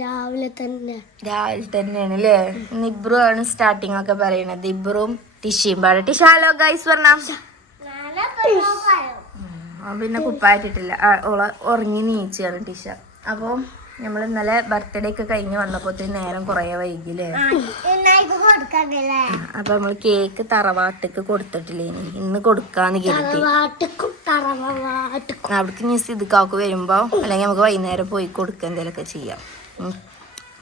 രാവിലെ തന്നെയാണ് അല്ലേ? ഇബ്രു ആണ് സ്റ്റാർട്ടിങ് ഒക്കെ പറയണത്. ഇബ്രും ടിഷയും പാടെ. ടിഷ ഹലോ ഗൈസ് പറഞ്ഞ പിന്നെ കുപ്പായിട്ടിട്ടില്ല. ഓളെ ഉറങ്ങി നീച്ചാണ് ടിഷ. അപ്പൊ നമ്മൾ ഇന്നലെ ബർത്ത്ഡേ ഒക്കെ കഴിഞ്ഞ് വന്നപ്പോഴത്തേന് നേരം കുറേ വൈകില്ലേ. അപ്പൊ നമ്മള് കേക്ക് തറവാട്ടിക്ക് കൊടുത്തിട്ടില്ലേ, ഇന്ന് കൊടുക്കാന്ന് കരുതി. അവിടേക്ക് ഇനി സിദ്ദിഖാക്ക് വരുമ്പോ അല്ലെങ്കിൽ നമുക്ക് വൈകുന്നേരം പോയി കൊടുക്കുക എന്തെങ്കിലുമൊക്കെ ചെയ്യാം.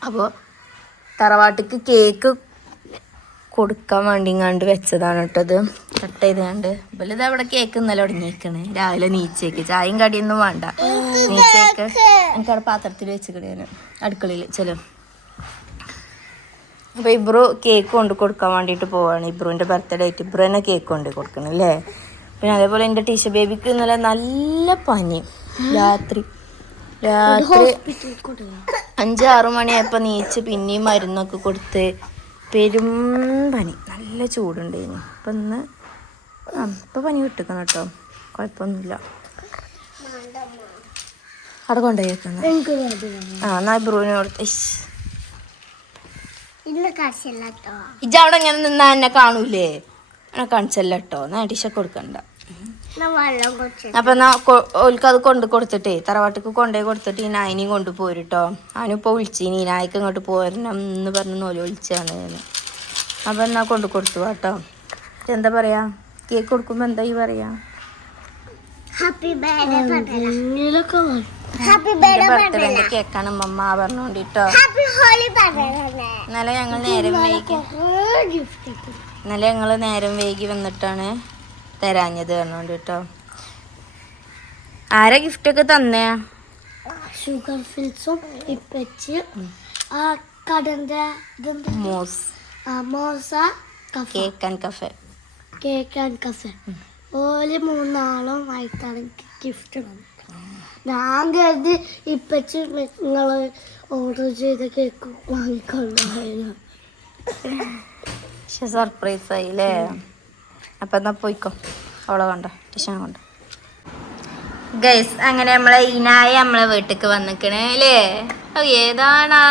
അപ്പോൾ തറവാട്ടിക്ക് കേക്ക് കൊടുക്കാൻ വേണ്ടി കണ്ട് വെച്ചതാണ് കേട്ടത്. കട്ട് ചെയ്താണ്ട് ഇവലിത് അവിടെ കേക്ക് ഇന്നലെ തുടങ്ങിയിരിക്കണേ. രാവിലെ നീച്ചേക്ക് ചായയും കടിയൊന്നും വേണ്ട. നീച്ചേക്ക് എനിക്കവിടെ പാത്രത്തിൽ വെച്ചിക്കണേന് അടുക്കളയിൽ ചെല്ലും. അപ്പോൾ ഇബ്രു കേക്ക് കൊണ്ട് കൊടുക്കാൻ വേണ്ടിയിട്ട് പോവാണ്. ഇബ്രുവിൻ്റെ ബർത്ത്ഡേ ആയിട്ട് ഇബ്രു തന്നെ കേക്ക് കൊണ്ട് കൊടുക്കണം അല്ലേ. പിന്നെ അതേപോലെ എൻ്റെ ടീച്ചർ ബേബിക്ക് ഇന്നലെ നല്ല പനി. രാത്രി 5-6 മണിയായപ്പോൾ നീച്ച് പിന്നെയും മരുന്നൊക്കെ കൊടുത്ത് പെരും പനി. നല്ല ചൂടുണ്ടായിരുന്നു. അപ്പം ഇന്ന് ഇപ്പം പനി വിട്ടിക്കണം കേട്ടോ, കുഴപ്പമൊന്നുമില്ല. അവിടെ കൊണ്ടുപോയിക്കുന്നത് എന്നാ ബ്രൂവിന് കൊടുത്ത് ഇജ അവിടെ ഇങ്ങനെ നിന്നാ എന്നെ കാണൂലേ, എന്നെ കാണിച്ചല്ല കേട്ടോ. എന്നാ ടിഷ കൊടുക്കണ്ട. അപ്പൊ എന്നാ ഓൽക്ക് അത് കൊടുത്തിട്ടേ തറവാട്ടിക്ക് കൊണ്ടുപോയി കൊടുത്തിട്ട് ഈ നായനെയും കൊണ്ടുപോയിട്ടോ. അവനിപ്പോ വിളിച്ചിനി നായ്ക്ക് ഇങ്ങോട്ട് പോരണം എന്ന് പറഞ്ഞ് നോല് വിളിച്ചാണ്. അപ്പൊ എന്നാ കൊടുത്തു കേട്ടോ. എന്താ പറയാ, കേക്ക് കൊടുക്കുമ്പോ എന്താ ഈ പറയാ? ബർത്ത്ഡേന്റെ കേക്കാണ് മമ്മ പറഞ്ഞോണ്ടിട്ടോ. ഇന്നലെ ഞങ്ങള് നേരം വൈകി വന്നിട്ടാണ് തരാഞ്ഞത് പറഞ്ഞോണ്ടിട്ടോ. ആരാ ഗിഫ്റ്റ് ഒക്കെ തന്നേ? ഷുഗർ ഫിൽസും ഇപ്പച്ച് കടന്റെ കേക്ക് ആൻഡ് കഫേ ഓല് 3 ആളും ആയിട്ടാണ് ഗിഫ്റ്റ് തന്നത്. ഞാൻ കരുതി ഇപ്പച്ച് നിങ്ങള് ഓർഡർ ചെയ്ത കേക്ക് വാങ്ങിക്കൊള്ളു. സർപ്രൈസ് ആയില്ലേ. അപ്പൊ എന്നാ പോയിക്കോ, അവളെ കൊണ്ട ടിഷനെ കൊണ്ട. ഗൈസ് അങ്ങനെ നമ്മളെ ഈനായ നമ്മളെ വീട്ടിക്ക് വന്നിക്കണേ അല്ലേ. ഏതാണ് ആ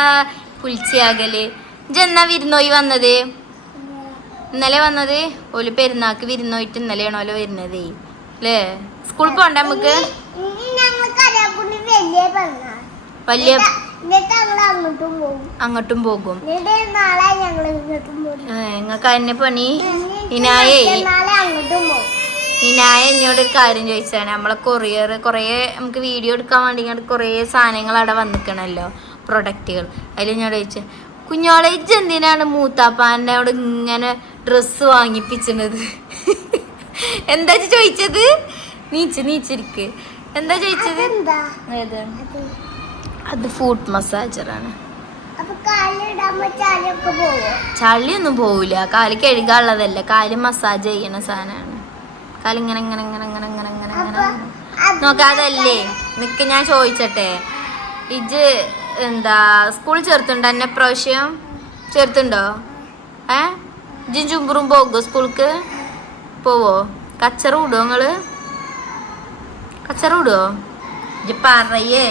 പുൽച്ചിയാകല്? ഇജെന്നാ വിരുന്നോയി വന്നത്? ഇന്നലെ വന്നത്. ഓല് പെരുന്നാക്ക് വിരുന്നോയിട്ട് ഇന്നലെയാണോലോ വരുന്നതേ അല്ലേ. സ്കൂളിൽ പോണ്ട നമുക്ക്? വലിയ അങ്ങോട്ടും പോകും. നിങ്ങൾക്ക് അതിന്റെ പണി. ഇനായ എന്നോടൊരു കാര്യം ചോദിച്ചാണ്. നമ്മളെ കൊറിയർ കുറേ നമുക്ക് വീഡിയോ എടുക്കാൻ വേണ്ടി കുറേ സാധനങ്ങൾ അവിടെ വന്നിക്കണല്ലോ, പ്രൊഡക്റ്റുകൾ. അതിൽ ഞാൻ ചോദിച്ചു, കുഞ്ഞോളെ ഇജ്ജ് എന്തിനാണ് മൂത്താപ്പാൻ്റെ അവിടെ ഇങ്ങനെ ഡ്രസ്സ് വാങ്ങിപ്പിച്ചത്? എന്താ ചോദിച്ചത്? നീച്ചിരിക്ക്. എന്താ ചോദിച്ചത്? ഏത്? അത് ഫുഡ് മസാജറാണ്. ചളിയൊന്നും പോവില്ല, കാല് കഴുകാനുള്ളതല്ല, കാല് മസാജ് ചെയ്യണ സാധനമാണ്. കാലിങ്ങനെ ഇങ്ങനെ ഇങ്ങനെ ഇങ്ങനെ ഇങ്ങനെ ഇങ്ങനെ ഇങ്ങനെ നോക്കാതല്ലേ നിക്ക്. ഞാൻ ചോദിച്ചട്ടെ, ഇജ് എന്താ സ്കൂളിൽ ചേർത്തുണ്ടോ? എന്നെ പ്രാവശ്യം ചേർത്തുണ്ടോ? ഇജും ചുമ്പറും പോകുമോ സ്കൂൾക്ക്? പോവോ? കച്ചറ വിടുമോ നിങ്ങള്? കച്ചറ വിടുമോ? ഇജ് പറയേ.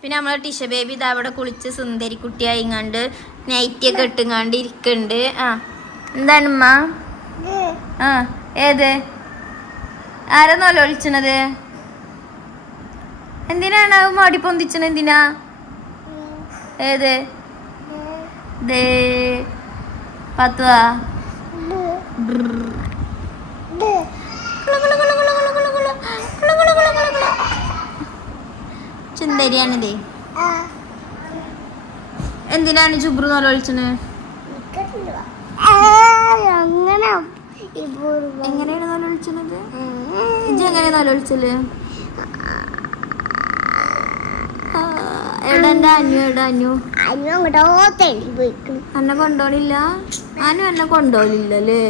പിന്നെ നമ്മളെ ടിഷ ബേബി ഇതാ അവിടെ കുളിച്ച് സുന്ദരി കുട്ടിയായി ഇങ്ങാണ്ട് നൈറ്റിയൊക്കെ ഇട്ടുങ്ങാണ്ട് ഇരിക്കുന്നുണ്ട്. എന്താണ് ഉമ്മ? ഏത് ആരാ നൊലൊളിച്ചണത്? എന്തിനാണ് മാടി പൊന്തിച്ചത്? എന്തിനാ? ഏത് പത്തുവാ? ചുന്ദരിയാണിതേ. എന്തിനാണ് ജുബ്രു നൊലൊളിച്ചത്? എങ്ങനെയാണ് നൊലൊളിച്ചത്? ഇജ്ജ് എങ്ങനെയാ നൊലൊളിച്ചല്? എവിടെ എന്റെ അനു? എന്നെ കൊണ്ടോണില്ല? എന്നെ കൊണ്ടോലില്ലല്ലേ?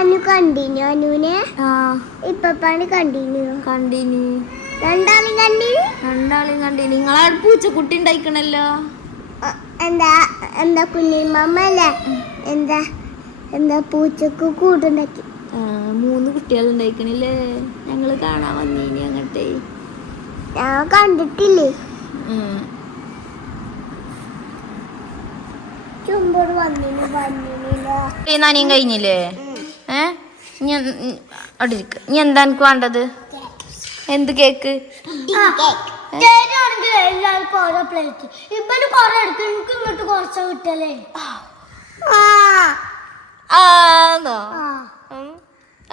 അനു കണ്ടിനു? അനുവിനെ ഇപ്പപ്പാണ് കണ്ടിനു. രണ്ടാളും കണ്ടിന്. നിങ്ങളെ പൂച്ചക്കുട്ടി ഉണ്ടായിക്കണല്ലോ. എന്താ കുഞ്ഞിമ്മ അല്ലേ? എന്താ പൂച്ചക്ക് കൂടുണ്ടാക്കി. 3 കുട്ടികളുണ്ടായിക്കണില്ലേ? ഞങ്ങള് കാണാൻ വന്നീനി അങ്ങട്ടെ. ഞാൻ കണ്ടിട്ടില്ലേ. ചുമ്പോട് നനിയും കഴിഞ്ഞില്ലേ? അവിടെ ഇരിക്ക. ഇനി എന്താ എനിക്ക് വേണ്ടത്? എന്ത് കേക്ക്? എല്ലാവർക്കും ഓരോ പ്ലേറ്റ്. ഇവന് കൊറേ എടുക്കും, എനിക്ക് ഇങ്ങോട്ട് കുറച്ച് കിട്ടല്ലേ. ആന്നോ?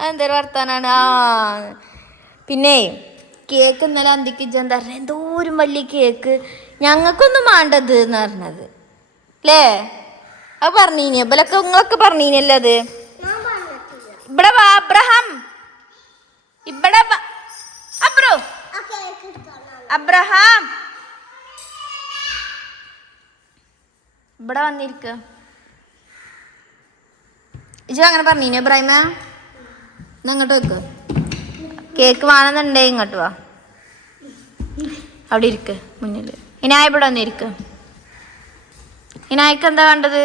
എന്തൊരു വർത്താനാണ്. പിന്നെ കേക്ക് ഇന്നലെ അന്തിക്ക് എന്താ പറഞ്ഞ എന്തോരം വലിയ കേക്ക്, ഞങ്ങൾക്കൊന്നും വേണ്ടത് എന്ന് പറഞ്ഞത് അല്ലേ? അത് പറഞ്ഞീനി ഇവലൊക്കെ, നിങ്ങളൊക്കെ പറഞ്ഞീനല്ലേ അത്? ഇവിടെ വാ അബ്രഹാം, ഇവിടെ അബ്രഹാം ഇവിടെ വന്നിരിക്ക. ഇജ് അങ്ങനെ പറഞ്ഞീനി ഇബ്രാഹിമ? ഇങ്ങോട്ട് വെക്ക്. കേക്ക് വേണമെന്നുണ്ടേ ഇങ്ങോട്ട് വാ, അവിടെ ഇരിക്ക മുന്നിൽ. ഇനായ ഇവിടെ വന്നിരിക്ക. ഇനായ്ക്ക് എന്താ വേണ്ടത്?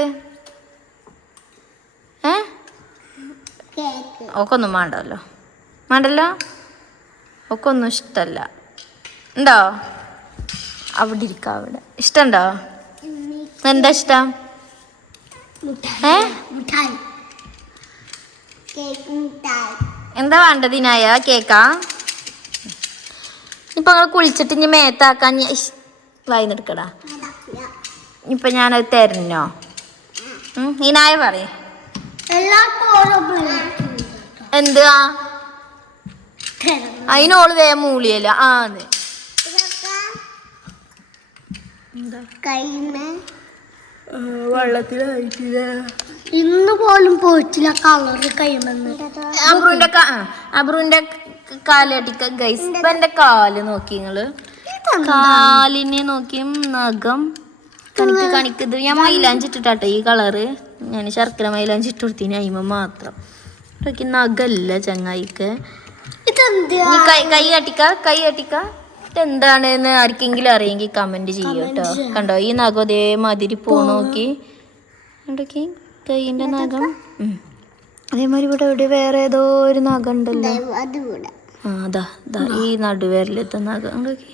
ഓക്കൊന്നും വേണ്ടല്ലോ. ഓക്കൊന്നും ഇഷ്ടല്ല. ഉണ്ടോ? അവിടെ ഇരിക്ക. അവിടെ ഇഷ്ടണ്ടോ? എന്താ ഇഷ്ടം? എന്താ വേണ്ടത് ഇനായ? കേക്കാ? ഇപ്പൊ നിങ്ങൾ കുളിച്ചിട്ട് ഇനി മേത്താക്കാൻ വായിന്നെടുക്കടാ. ഇപ്പൊ ഞാനത് തരണോ? ഇനായ പറയേ എന്താ? അതിനോള് വേഗം മൂളിയല്ല. വെള്ളത്തിലായിട്ടില്ല ഇന്ന് പോലും പോയിട്ടില്ല. കളറ് കൈമെന്ന് അബ്രുവിന്റെ കാലടിക്ക ഗൈസ്. ഇപ്പൊ എന്റെ കാല് നോക്കി നിങ്ങള്, കാലിനെ നോക്കി നഖം കണിക്കത്. ഞാൻ മൈലാഞ്ചി ഇട്ടിട്ടാട്ടെ ഈ കളറ്. ഞാൻ ശർക്കര മൈലാഞ്ചി ഇട്ട് കൊടുത്തിന് അയിമ മാത്രം. നഖല്ല ചങ്ങായിക്ക്. കൈ കട്ടിക്ക എന്താണെന്ന് ആർക്കെങ്കിലും അറിയെങ്കിൽ കമന്റ് ചെയ്യും കേട്ടോ. കണ്ടോ ഈ നഖം അതേമാതിരി പോണോക്കി. കണ്ടോക്കി കൈയിന്റെ നഖം. അതേമാതിരി ഇവിടെ വേറെ ഏതോ ഒരു നഖം ഉണ്ടല്ലോ. അതാ ഈ നടുവേരലത്തെ നഖം. കണ്ടോക്കി.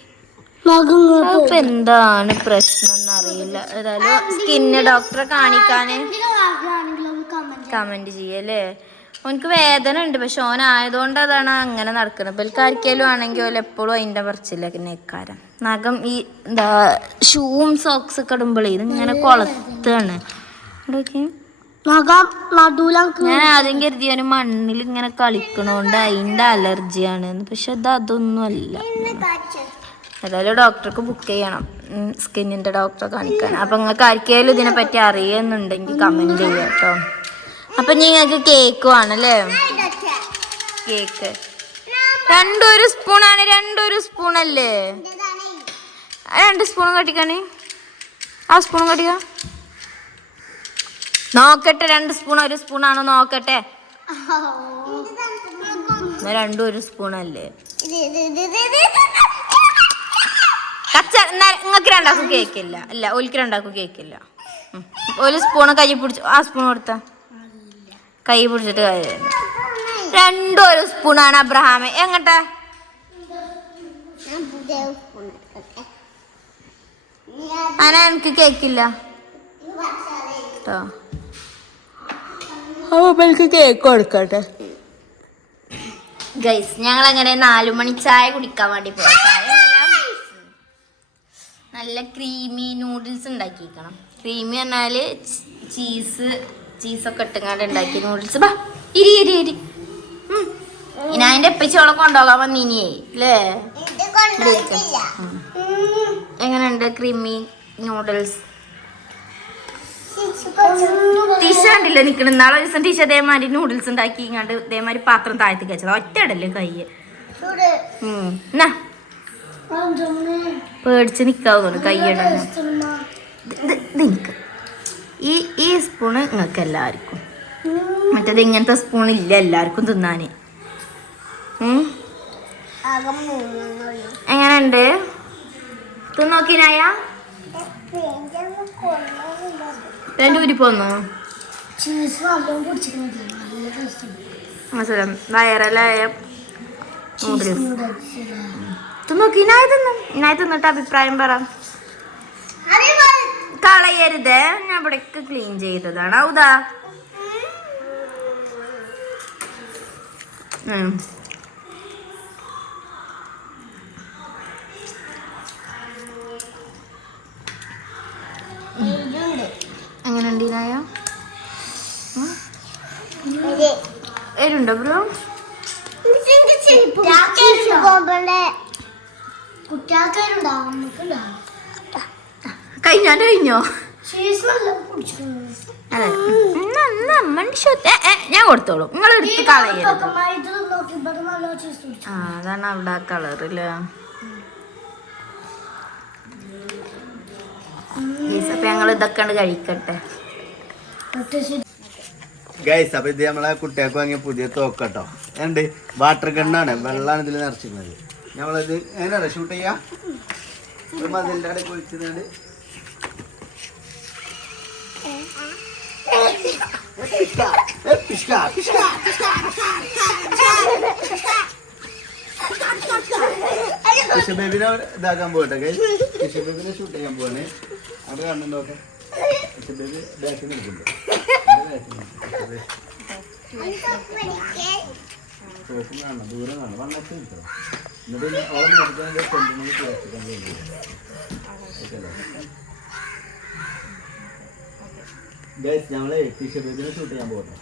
അപ്പൊ എന്താണ് പ്രശ്നം എന്നറിയില്ല. ഏതായാലും സ്കിന്ന് ഡോക്ടറെ കാണിക്കാന് കമന്റ് ചെയ്യല്ലേ. ഓനക്ക് വേദന ഉണ്ട്, പക്ഷെ ഓനായതുകൊണ്ട് അതാണ് അങ്ങനെ നടക്കുന്നത്. ഇപ്പൊ ആർക്കെങ്കിലും ആണെങ്കിൽ ഓല എപ്പോഴും അതിന്റെ പറിച്ചില്ല നെക്കാരം നഖം. ഈ എന്താ ഷൂവും സോക്സ് ഒക്കെ ഇടുമ്പോഴേ ഇതിങ്ങനെ കൊളത്താണ്. ഞാൻ ആദ്യം കരുതി അവന് മണ്ണിൽ ഇങ്ങനെ കളിക്കണോണ്ട് അതിന്റെ അലർജിയാണ്, പക്ഷെ അതൊന്നും അല്ല. ഏതായാലും ഡോക്ടർക്ക് ബുക്ക് ചെയ്യണം, സ്കിന്നിന്റെ ഡോക്ടറെ കാണിക്കാൻ. അപ്പൊ നിങ്ങൾക്ക് ആർക്കെങ്കിലും ഇതിനെ പറ്റി അറിയുന്നുണ്ടെങ്കിൽ കമന്റ് ചെയ്യാം കേട്ടോ. അപ്പൊ നിങ്ങൾക്ക് കേക്ക് വേണല്ലേ? കേക്ക് രണ്ടൊരു സ്പൂണാണ്. 2 സ്പൂണല്ലേ? 2 സ്പൂൺ കട്ടിക്കാണ്. ആ സ്പൂൺ കട്ടിക്ക നോക്കട്ടെ. 2 സ്പൂൺ 1 സ്പൂണാണോ നോക്കട്ടെ. 2 1 സ്പൂണല്ലേ? നിങ്ങൾക്ക് 2 കേക്കില്ല. അല്ല ഒലിക്ക് 2 കേക്കില്ല. 1 സ്പൂണ് കൈ പിടിച്ചു. ആ സ്പൂൺ കൊടുത്ത കൈ പിടിച്ചിട്ട് കാര്യമില്ല. 2 1 സ്പൂണാണ് അബ്രഹാമെ. എങ്ങട്ടാ? എനിക്ക് കേക്കില്ല കേട്ടോ. അവൾക്ക് കേക്ക് കൊടുക്കട്ടെ ഗൈസ്. ഞങ്ങളങ്ങനെ 4 മണി ചായ കുടിക്കാൻ വേണ്ടി പോയി. നല്ല ക്രീമി നൂഡിൽസ് ഉണ്ടാക്കിയിരിക്കണം. ക്രീമി പറഞ്ഞാല് ചീസൊക്കെ ഇട്ടുങ്ങാണ്ട് ഉണ്ടാക്കിയ നൂഡിൽസ്. ബാ ഇരി ഇരി ഇരി. ഞാൻ എൻ്റെ എപ്പിച്ചോളെ കൊണ്ടുപോകാൻ വന്നീനിയേ അല്ലേ? എങ്ങനെയുണ്ട് ക്രീമി നൂഡിൽസ്? ടീഷ കണ്ടില്ല നിൽക്കണം. ഇന്നാളെ ദിവസം ടീഷ അതേമാതിരി നൂഡിൽസ് ഉണ്ടാക്കി ഇങ്ങാണ്ട് ഇതേമാതിരി പാത്രം താഴ്ത്തി വെച്ചത്. ഒറ്റയിടല്ലേ കയ്യ്. എന്നാ പേടിച്ച് നിൽക്കാവുന്നുണ്ട് കയ്യിടാൻ. നിൽക്ക്. ഈ സ്പൂണ് നിങ്ങൾക്ക് എല്ലാവർക്കും. മറ്റേത് ഇങ്ങനത്തെ സ്പൂൺ ഇല്ല എല്ലാവർക്കും തിന്നാന്. എങ്ങനെയുണ്ട്? തിന്നോക്കിനായ രണ്ടു ഊരി പോന്നോ? മസാല വൈറലായ നൂഡിൽസ് നോക്കി ഇനായി തിന്നിട്ട് അഭിപ്രായം പറ. കളയരുത്, ഞാൻ ഇവിടേക്ക് ക്ലീൻ ചെയ്തതാണ്. ഔതാ എങ്ങനെയുണ്ട് ഇനായ? എരുണ്ടോ ബ്രോ? കഴിഞ്ഞോ? അതെ, ഞാൻ കൊടുത്തോളൂ, നിങ്ങൾ എടുത്ത് കളയരുത്. ആ അതാണ് അവിടെ ആ കളറില്. അപ്പൊ ഞങ്ങൾ ഇതൊക്കെ കഴിക്കട്ടെ. ഗൈസ്, അപ്പൊ ഇത് നമ്മളെ കുട്ടികൾക്ക് വാങ്ങിയ പുതിയ തോക്കട്ടോ. ഉണ്ട് വാട്ടർ ഗണ്ണാണ്, വെള്ളമാണ് ഇതിൽ നിറച്ചിരുന്നത്. നമ്മളത് എങ്ങനെയാണ് ഷൂട്ട് ചെയ്യാ? ഒരു മതിലിന്റെ അവിടെ കുളിച്ചിട്ടുണ്ട്. ബേബിനെ ഇതാക്കാൻ പോകട്ടെ ഗൈസ്. ബേബിനെ ഷൂട്ട് ചെയ്യാൻ പോവാണ്. അത് കണ്ടുണ്ടോക്കെ ബേബി ബാക്കിൽ നിൽക്കുന്നുണ്ട്. തോക്കും കാണണം, ദൂരം കാണണം, വണ്ണത്തിൽ നിൽക്കണം. എന്നിട്ട് ഓളം നടത്തുന്നതിന്റെ കൊണ്ടുപോയി ചേർത്തിക്കാൻ ഗൈസ്. ഞങ്ങളെ ബേബിനെ ഷൂട്ട് ചെയ്യാൻ പോകട്ടെ.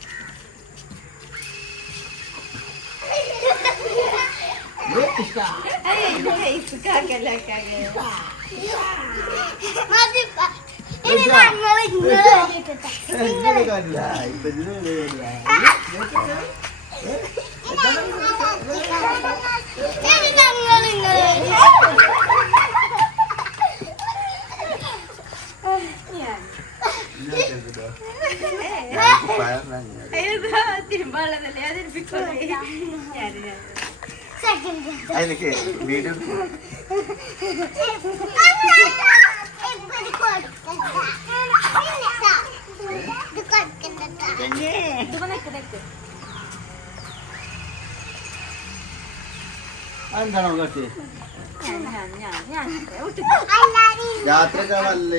അതിലേക്ക് വീഡിയോ എന്താണോ കാട്ടി? രാത്രിയൊക്കെ നല്ല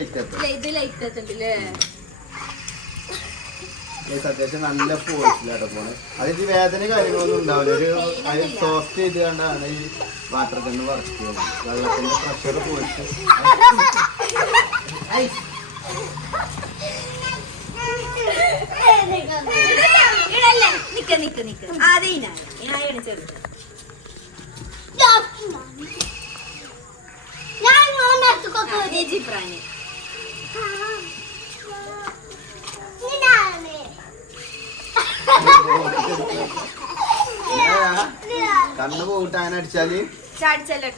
അത്യാവശ്യം നല്ല ഫോഴ്സിലാട്ടോ പോണേ. അതിന് വേദന കാര്യങ്ങളൊന്നും ഉണ്ടാവില്ല. ഒരു അത് സോഫ്റ്റ് ചെയ്ത് കണ്ടാണ് ഈ വാട്ടർ ഗണ്ണ് വർക്ക് ചെയ്യുന്നത്. വെള്ളത്തിന്റെ പ്രഷർ പോയിട്ട് കണ്ണ് പോയിട്ട് അങ്ങനെ അടിച്ചാല് ചാടിച്ചല്ലോ.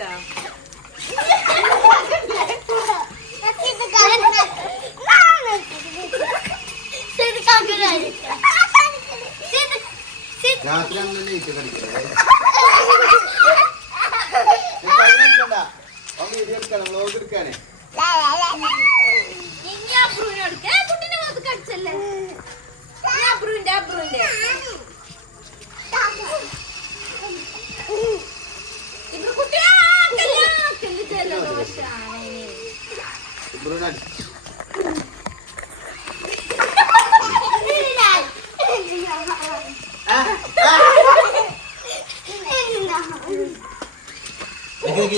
രാത്രി അങ്ങനെ ലേറ്റ് കളിക്കണ്ട. വീഡിയോ എടുക്കണം, വ്ലോഗ് എടുക്കാനേ.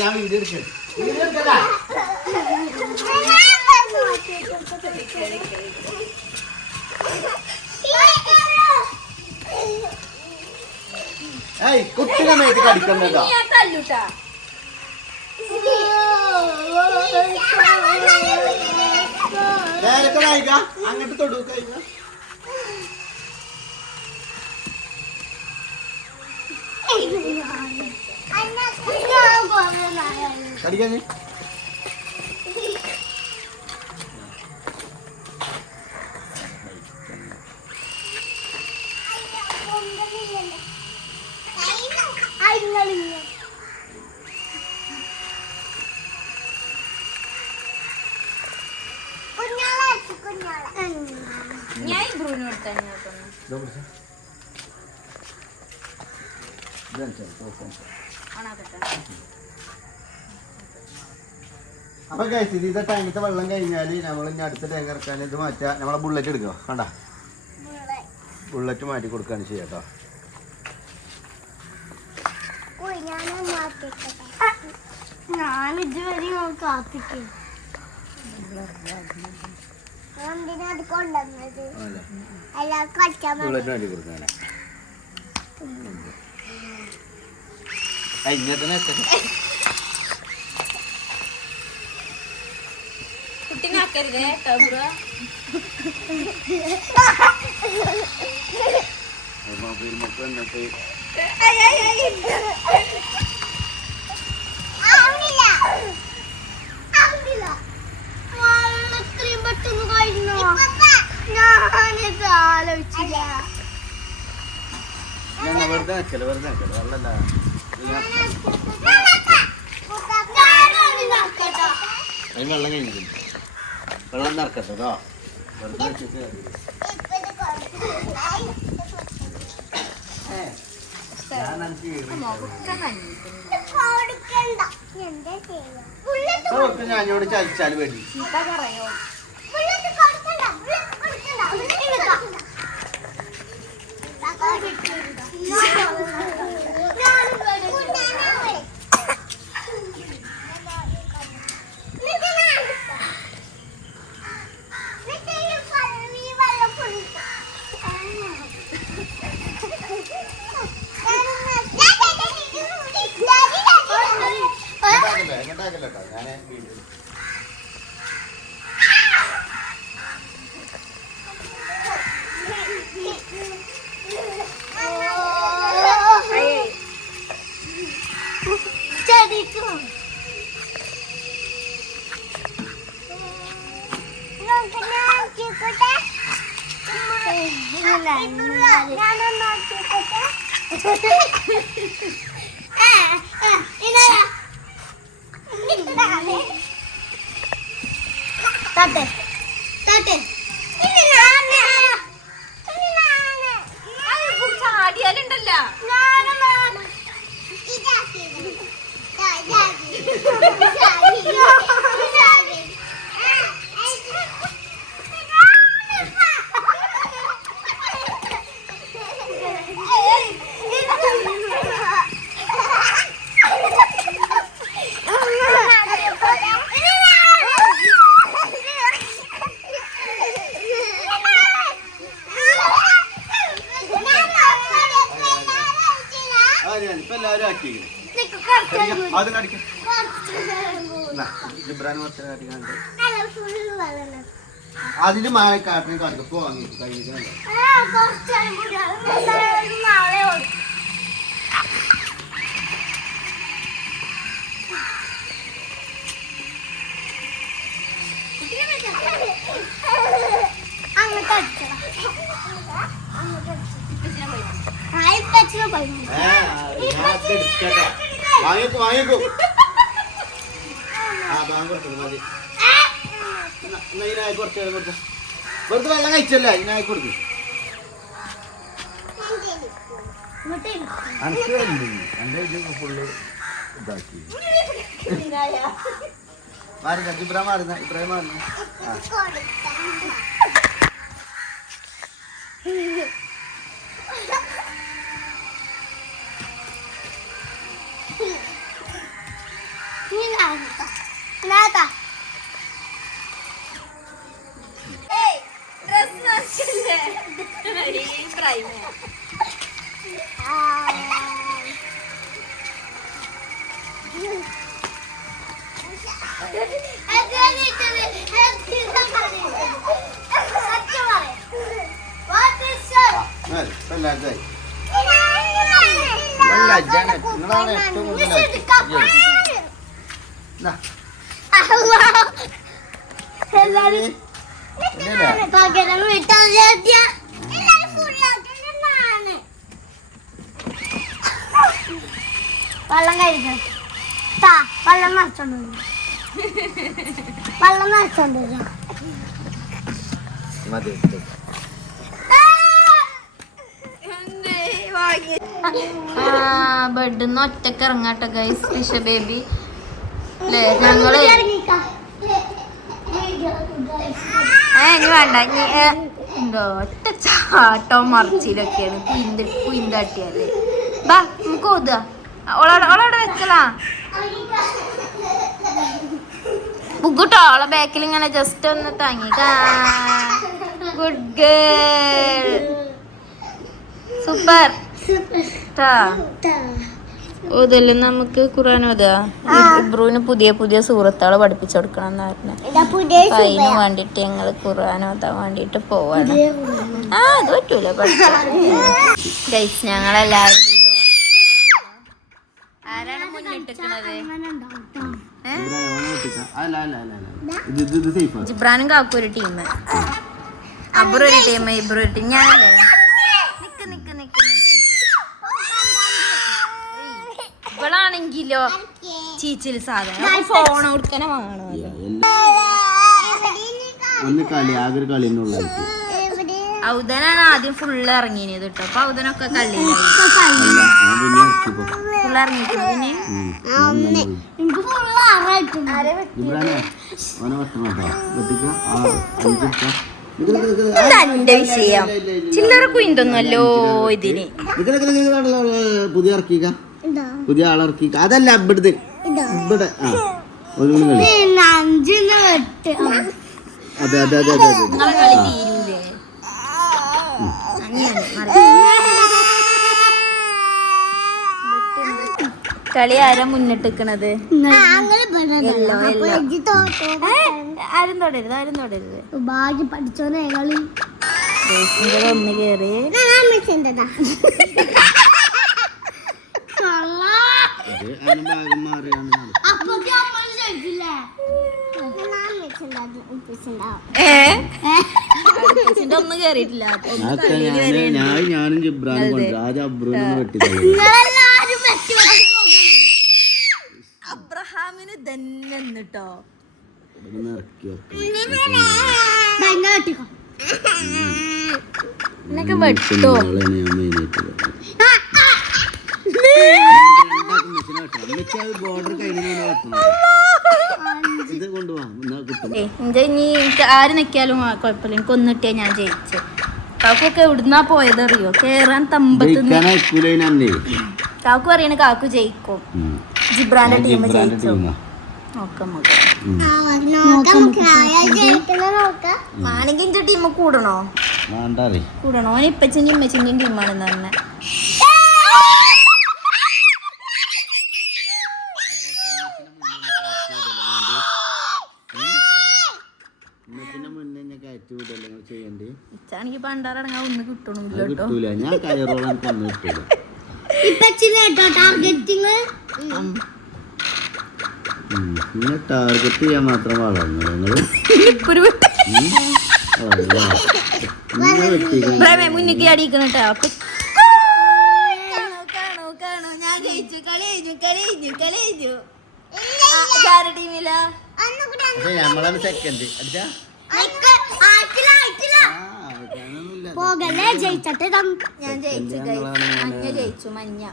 ഞാൻ വീഡിയോ എടുക്കാം. വീഡിയോ എടുക്കണ്ട. ഏയ് കുട്ടിനെ മേത്ത് കടിക്കണ്ടോ? നേരത്തെ വായിക്ക അങ്ങോട്ട് തൊടു കഴിഞ്ഞ കടിക്കാഞ്ഞ് ഞാൻ ബ്രൂനോ എടുത്താ അപ്പൊ ഗൈസ് ഇതിന്റെ ടാങ്കിത്തെ വെള്ളം കഴിഞ്ഞാല് നമ്മൾ ഇനി അടുത്ത ടാങ്ക് ഇറക്കാൻ ഇത് മാറ്റാ. നമ്മളെ ബുള്ളറ്റ് എടുക്കുക. കണ്ട ബുള്ളറ്റ് മാറ്റി കൊടുക്കാണ് ചെയ്യാട്ടോ. ഞാനിതുവരെ കാത്തിക്കും ബുള്ളറ്റ് മാറ്റി കൊടുക്കാണ്. ഇങ്ങനെ കുട്ടിനാക്കരുതേ കേട്ടോ ബ്രോ. എന്നിട്ട് വെറുതെ വെക്കല് വെള്ളല്ല. അതിന് വെള്ളം കഴിഞ്ഞില്ല. വെള്ളം നിറക്കട്ടോ കേട്ടോ. വെറുതെ വെച്ചിട്ട് ഞാനോട് ചതിച്ചാല് വേണ്ടി എങ്ങോട്ടാക്കല്ലോ ഞാനേ വീട്ടിൽ ചാടിയാലുണ്ടല്ലോ ഇപ്പൊ എല്ലാവരും ആക്കി അത് കടിക്കും. അതിന് മായക്കാട്ടിനെ കടുപ്പ് വാങ്ങി കഴിഞ്ഞിട്ട് വാങ്ങിക്കോ വാങ്ങിക്കോ. ആ ബാങ്ക് കൊടുത്തത് മതി. ഇതിനായി കുറച്ച് കൊടുത്ത വെറുതെ വെള്ളം കഴിച്ചല്ല ഇതിനായി കൊടുക്കും. എന്റെ ഫുള്ള് ഇതാക്കി മാറുന്ന ഇബ്രാഹിം മാറുന്ന ഇബ്രാഹിം മാറുന്ന നിങ്ങളാണ് ഏറ്റവും കൂടുതൽ വെള്ളം കഴിക്കണം. വെള്ളം നിറച്ചോണ്ട് വെള്ളം നിറച്ചോണ്ട് മതി. ബെഡിന്ന് ഒറ്റക്ക് ഇറങ്ങാട്ടോ ഗൈസ് ഫിഷ ബേബി അല്ലേ ഞങ്ങള് ഇനി വേണ്ട എന്തോ ഒറ്റ ചാട്ടോ മറിച്ചിലൊക്കെയാണ് കുയിന്താട്ടിയല്ലേ ബാ നമുക്ക് ഓതുക ഓളവിടെ വെക്കലാ ബുക്കിട്ടോ ഓളെ ബാക്കിൽ ഇങ്ങനെ ജസ്റ്റ് ഒന്ന് താങ്ങി ഗുഡ് ഗേൾ സൂപ്പർ ഓതല്ലേ നമുക്ക് ഖുർആൻ ഓതാ ഇബ്രുവിന് പുതിയ പുതിയ സൂറത്തുകള് പഠിപ്പിച്ചു കൊടുക്കണം എന്ന് പറഞ്ഞു അതിന് വേണ്ടിട്ട് ഞങ്ങള് ഖുർആൻ ഓതാൻ വേണ്ടിട്ട് പോവാണ് അത് പറ്റൂല ഗൈസ് ഞങ്ങളെല്ലാവരും ആരാണ് മുന്നിട്ടിരിക്കണത് ജിബ്രാനും കാക്കും ഒരു ടീം അബ്രു ഒരു ടീം ഇബ്രു ഒരു ടീം ഞാനല്ലേ ഇവളാണെങ്കിലോ ചീച്ചിൽ സാധനം ഫോൺ കൊടുക്കനെ വേണോ ഔദനാണ് ആദ്യം ഫുള്ള് ഇറങ്ങിയത് കേട്ടോ അപ്പൊ ഔദനൊക്കെ കളിയിലായി ഫുള്ള് ഇറങ്ങിയിട്ട് പിന്നെ വിഷയം ചില്ലറ കുയിന്തൊന്നുമല്ലോ ഇതിന് പുതിയ ആളിറക്കി അതല്ല ഇവിടുത്തെ ഇവിടെ അതെ അതെ അതെ അതെ കളി തീരൂലേ കളി ആരാ മുന്നിട്ടിക്കണത് ആരും തൊടരുത് ഭാഗ്യം പഠിച്ചോനെ കളി ഒന്ന് കേറി ഒന്ന് കേറിയിട്ടില്ല ഞാനും ജിബ്രാനും രാജ വെട്ടി അബ്രഹാമിന് തന്നെ എന്നിട്ടോ എന്നൊക്കെ വെട്ടോ ഇനി എനിക്ക് ആര് നിക്കാലും കുഴപ്പമില്ല എനിക്ക് ഒന്നിട്ടേ ഞാൻ ജയിച്ചു കാക്കൊക്കെ എവിടുന്നാ പോയതറിയോ കേറാൻ തമ്പത്ത് കാക്കു അറിയണ കാക്കു ജയിക്കും ജിബ്രാന്റെ ടീം ജയിച്ചു ആണെങ്കിൽ ടീം കൂടണോ ഓൻ ഇപ്പച്ചിന്റെ ഇമ്മച്ചിന്റെയും ടീമാണെന്ന് തന്നെ ഇച്ചാണെങ്കിൽ പണ്ടാറടങ്ങാൻ ഒന്ന് കിട്ടണില്ല ഞാൻ കയറോളം കിട്ടില്ല ടാർഗറ്റ് ചെയ്യാൻ മാത്രം വളർന്നു ഞങ്ങള് മുന്നിക്ക് അടിക്കണട്ടോ കാണൂ ഞാൻ ജയിച്ചു കളി ടീമില നമ്മളാണ് സെക്കൻഡ് അടിച്ചാ പോകല്ലേ ജയിച്ചട്ടെ ഞാൻ ജയിച്ചു മഞ്ഞ ജയിച്ചു മഞ്ഞ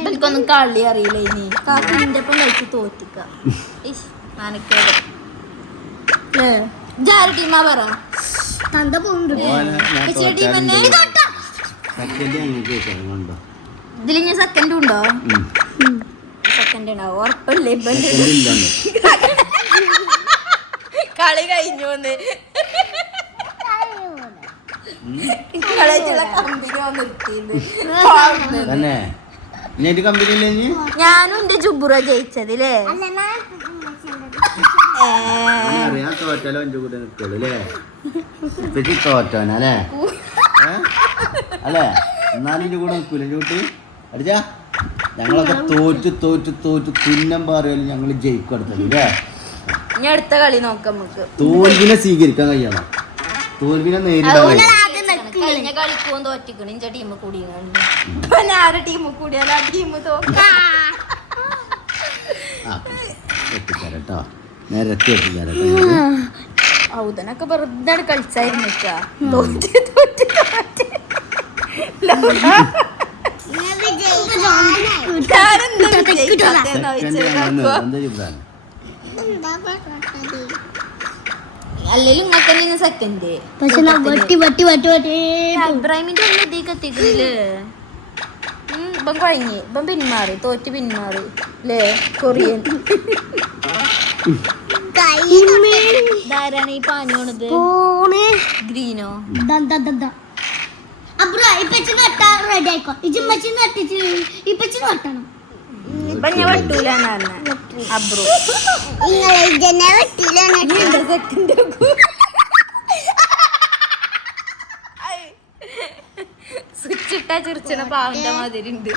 എനിക്കൊന്നും കളി അറിയില്ല ഇനി കാക്കിന്റെ ഒപ്പം കളിച്ച് തോറ്റിക്ക മനക്കേട് ജാര ടീമാ പറ തന്ത പോണ്ട് ടീം തന്നെ ഇതിൽ ഞാൻ സെക്കൻഡും ഉണ്ടോ സെക്കൻഡ് ഉണ്ടാവും ഉറപ്പല്ലേ കളി കഴിഞ്ഞു വന്ന് ഞാനും എന്റെ ജുബുറ ജയിച്ചതില്ലേ തോറ്റാനല്ലേ അല്ലേ എന്നാലും ഇന്റെ കൂടെ നിൽക്കൂല ചൂട്ടി അടിച്ചാ ഞങ്ങളൊക്കെ തോറ്റ് തുന്നം പറയാലും ഞങ്ങൾ ജയിക്കും അടുത്തല്ലേ ഇനി അടുത്ത കളി നോക്കാം നമുക്ക് തോൽവിനെ സ്വീകരിക്കാൻ കഴിയണം തോൽവിനെ നേരിടാൻ കഴിഞ്ഞ കളിക്കും തോറ്റിക്കണം ഇഞ്ച ടീം കൂടി ആരുടെ ടീം കൂടിയാലും ആ ടീം എത്തിക്കാരട്ടോ നേരത്തെ എത്തിക്കാരട്ടോ ഔദനൊക്കെ വെറുതെ കളിച്ചായിരുന്നു വെട്ടില്ല അല്ലെങ്കിലും ഇങ്ങക്ക് സെക്കൻഡ് പക്ഷെ വെട്ടി വെട്ടി വെട്ടി വെട്ടി ഇബ്രാഹിമിന്റെ ഒന്നും ഇതിക്ക് എത്തിക്കണില്ലേ ഇപ്പം കഴിഞ്ഞ് ഇപ്പം പിന്മാറി തോറ്റ് പിന്മാറി അല്ലേ കൊറിയൻ ധാരാണ് ഈ പാനി പോണത് ഗ്രീനോ അബ്രോ ഇപ്പച്ചി വെട്ടാൻ റെഡി ആയിക്കോ ഇജ്ജി നട്ടിച്ച് ഇപ്പച്ചി വെട്ടണം ഇപ്പൊ ഞാൻ വെട്ടൂലെന്നാണ് അബ്രു സെക്കൻഡ് സ്വിച്ച് ഇട്ടാ ചിരിച്ചണ പാവന്റെ മാതിരി ഉണ്ട്